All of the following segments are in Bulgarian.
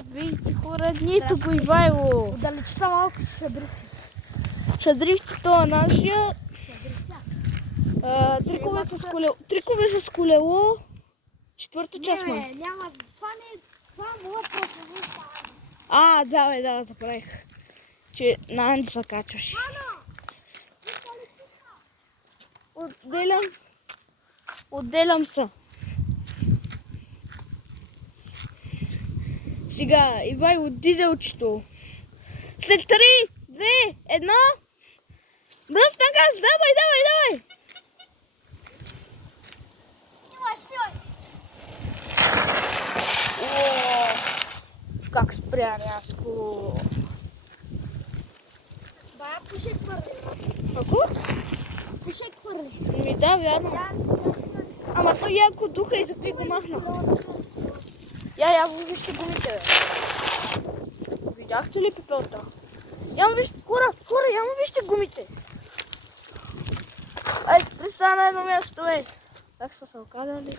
Здравейте хора, днето го Ивайло. Отдалече са малко шадрихти. Шадрихти това нашия. Шадрихтя. Трикове с колело. Четвърта част, Не, май. няма. Това мога просто да стане. Да, забравих. Че на Анди се качваше. Отделям се. Сега, Ивайло, дизелчето. След 3, 2, 1. Бръс на газ, давай! Снимай. О, как спря рязко. Бая пушек първи. Какво? Пушек първи. Ми да, вярно. Ама той яко духа и затова го махна. Я вижте гумите, бе. Видяхте ли пепелта? Хора, вижте гумите. Ай, присана на едно място, бе. Как са се окаляли?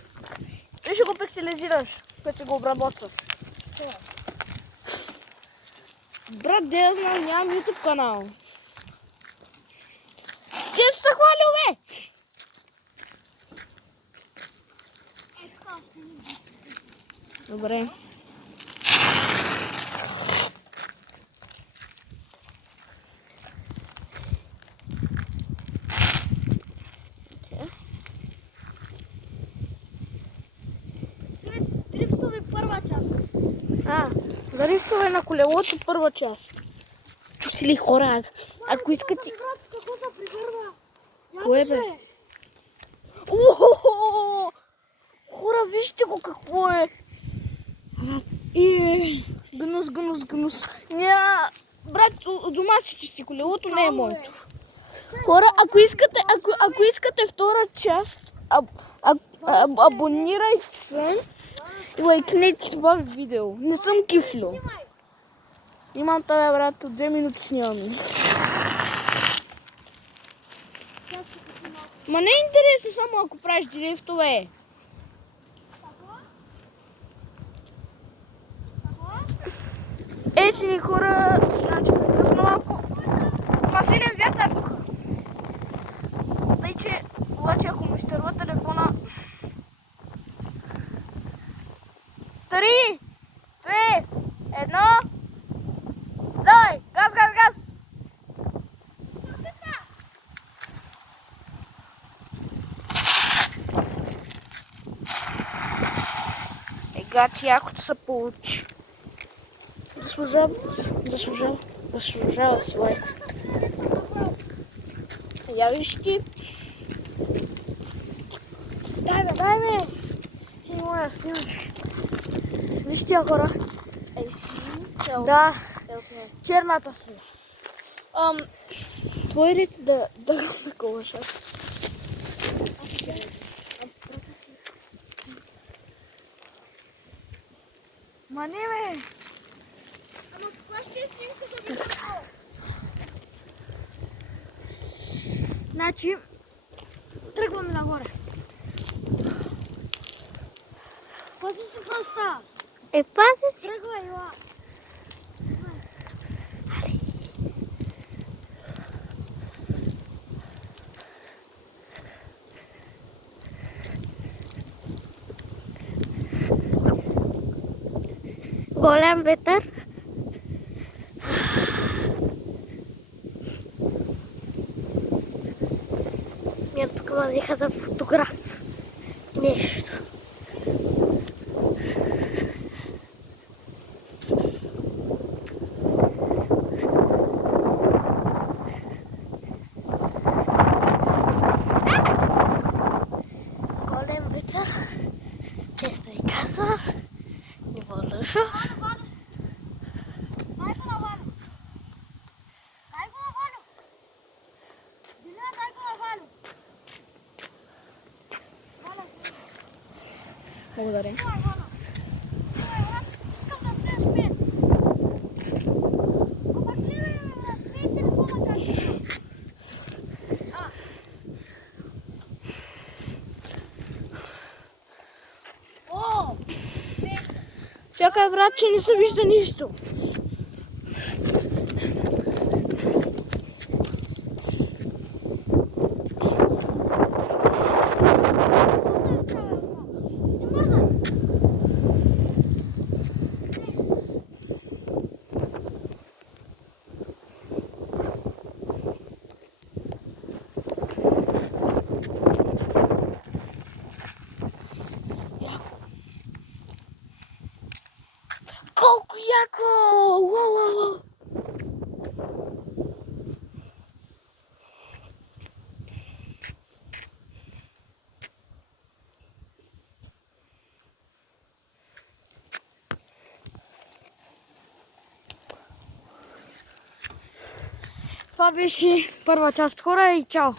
Ти ще го пикселизираш, като си го обработваш. Брат, де я знам, нямам YouTube канал. Ти си се хвалил, бе! Добре. Дрифтове първа част. За рифтове на колелото първа част. Чухте ли хора? Ако искате... Какво се прегърва? Кое, бе? Охо! Хора, вижте го какво е! Гнус. Брат, дома си чисти колелото, не е моето. Хора, ако искате втора част, абонирайте се и лайкнете това видео. Не съм кифлю. Имам това, брат, от 2 минути снимам. Ма не е интересно само ако правиш дрифтове. Ето ни хора, значи прекъсна малко. Има силен вятър тук. Тъй, че обаче ако ми изтърва телефона... 3, 2, 1... Дай! Газ! Гати, якото се получи. Заслужава си лайк. Я виж ти. Дай бе. Ти не можеш да снимаш. Виж тия хора. Да. Черната си. Твой ред да колаша. Ма не, бе. Ама каква ще е снимката, бе? Значи, тръгваме нагоре. Пази се, какво става? Пази си. Тръгвай, ела. Голям ветър. Мен тук възиха за фотограф. Нещо. Голям ветър. Често ви каза. Ниво лъжа. Дай го на Валю. Диля, дай го на Валю. Валя си. Чакай, брат, че не се вижда нищо. Колко яко! Уау! Това беше първа част, хора, и чао!